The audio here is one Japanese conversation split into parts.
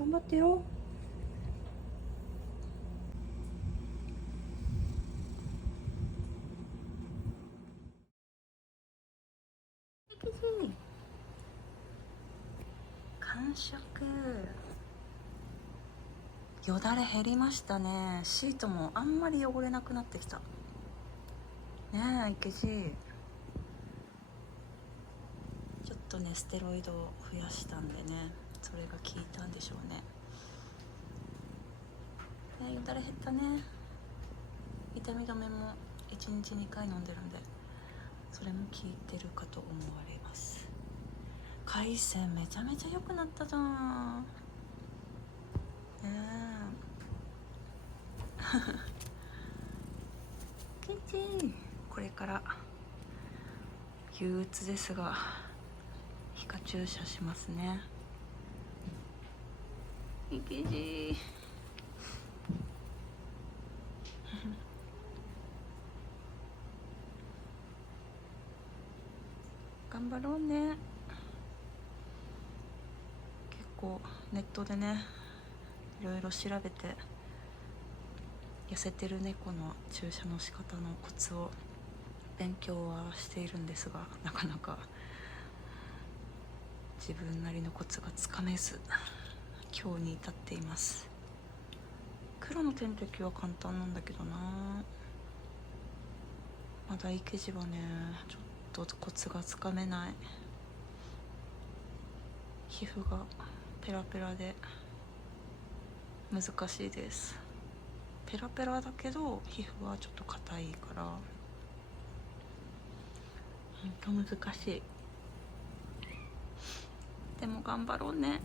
頑張ってよ。完食。よだれ減りましたね。シートもあんまり汚れなくなってきたねえ。池地ちょっとねステロイドを増やしたんでね、それが効いたんでしょうね。よだれ減ったね。痛み止めも1日2回飲んでるんで、それも効いてるかと思われます。海鮮めちゃめちゃ良くなったじゃんねえケチ。これから憂鬱ですが皮下注射しますね。ケチ頑張ろうね。結構ネットでねいろいろ調べて痩せてる猫の注射の仕方のコツを勉強はしているんですが、なかなか自分なりのコツがつかめず今日に至っています。黒の点滴は簡単なんだけどな、まだ池地はねちょっとコツがつかめない。皮膚がペラペラで難しいです。ペラペラだけど皮膚はちょっと硬いからほんと難しい。でも頑張ろうね。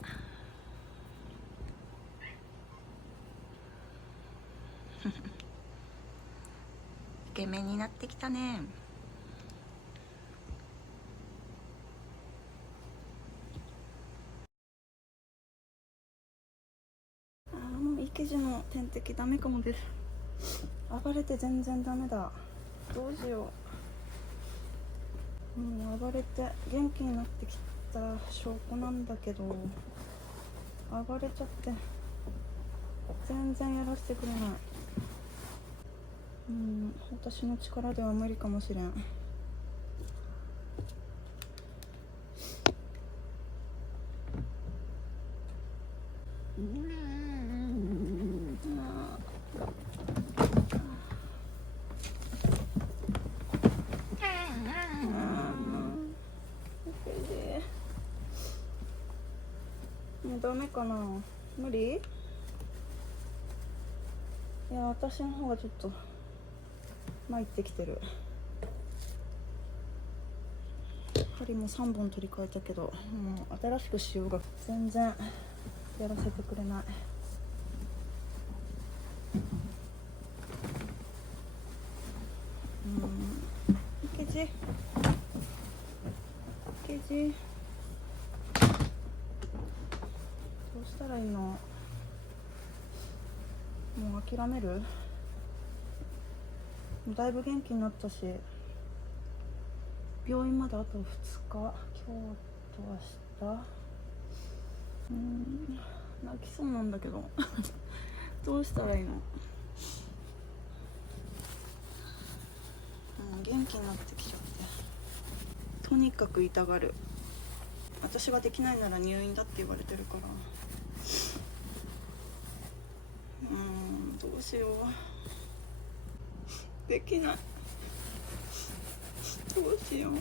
イケメンになってきたね。もう池地の点滴ダメかもです。暴れて全然ダメだ。どうしよう。暴れて元気になってきた証拠なんだけど、暴れちゃって全然やらせてくれない。私の力では無理かもしれん。もうダメかな。無理？いや私の方がちょっと参ってきてる。針も3本取り替えたけど、もう新しくしようが全然やらせてくれない。ケチケチ、どうしたらいいの？もう諦める？だいぶ元気になったし、病院まであと2日、今日と明日。泣きそうなんだけどどうしたらいいの？元気になってきちゃって、とにかく痛がる。私ができないなら入院だって言われてるから、どうしよう。できない。どうしよう。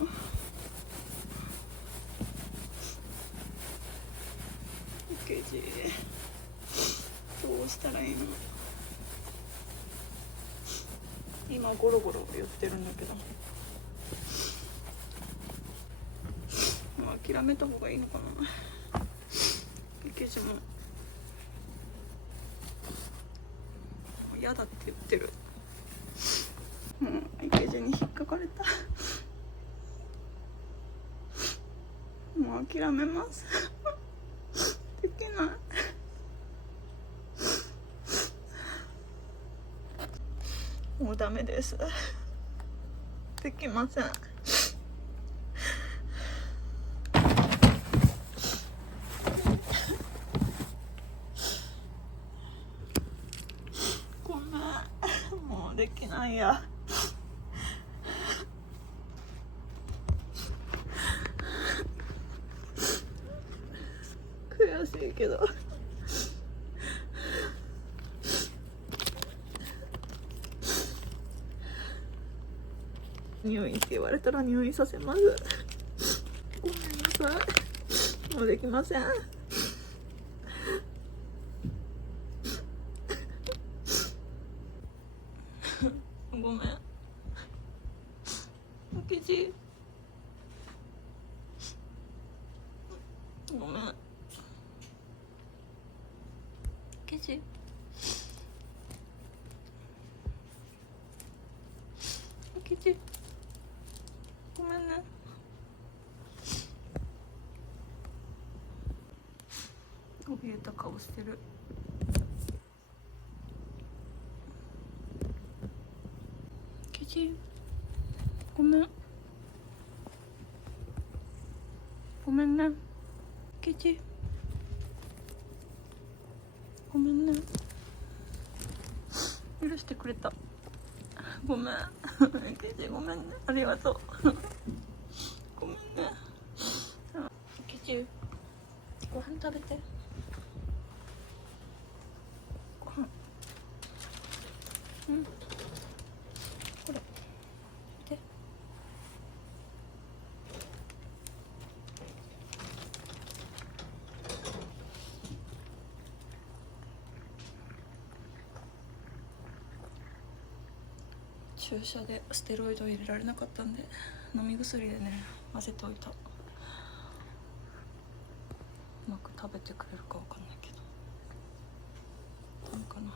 ケチ、どうしたらいいの？今ゴロゴロ言ってるんだけど、もう諦めた方がいいのかな。ケチも嫌だって言ってる。池地に引っかかれた。もう諦めます。できない。もうダメです。できません。できないや。悔しいけど。入院って言われたら入院させます。ごめんなさい。もうできません。ごめん。おきち。ごめん。おきち。おきち。ごめんね。怯えた顔してる。ケチ、ごめん。ごめんね。ケチ、ごめんね。許してくれた。ごめん。ケチ、ごめんね。ありがとう。ごめんね。ケチ、ご飯食べて。ご飯。うん。これ。で。注射でステロイド入れられなかったんで、飲み薬でね混ぜておいた。うまく食べてくれるかわかんないけど、どうかな。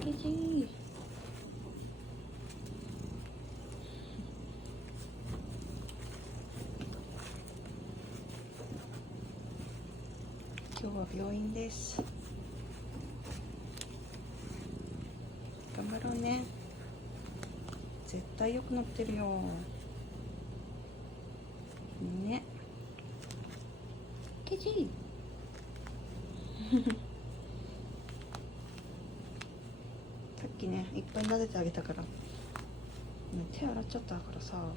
ケチ。今日は病院です。頑張ろうね。絶対良くなってるよね。ケチ。さっきねいっぱい撫でてあげたから、手洗っちゃったからさ、ま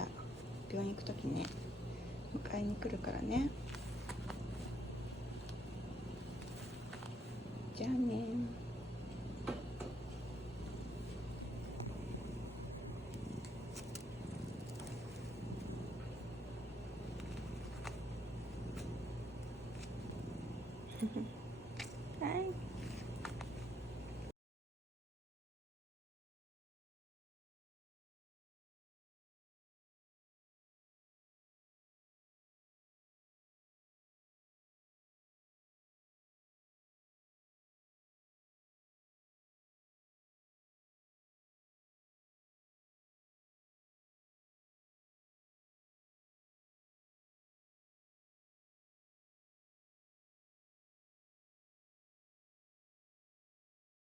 た病院行く時ね迎えに来るからね。じゃあね。はい。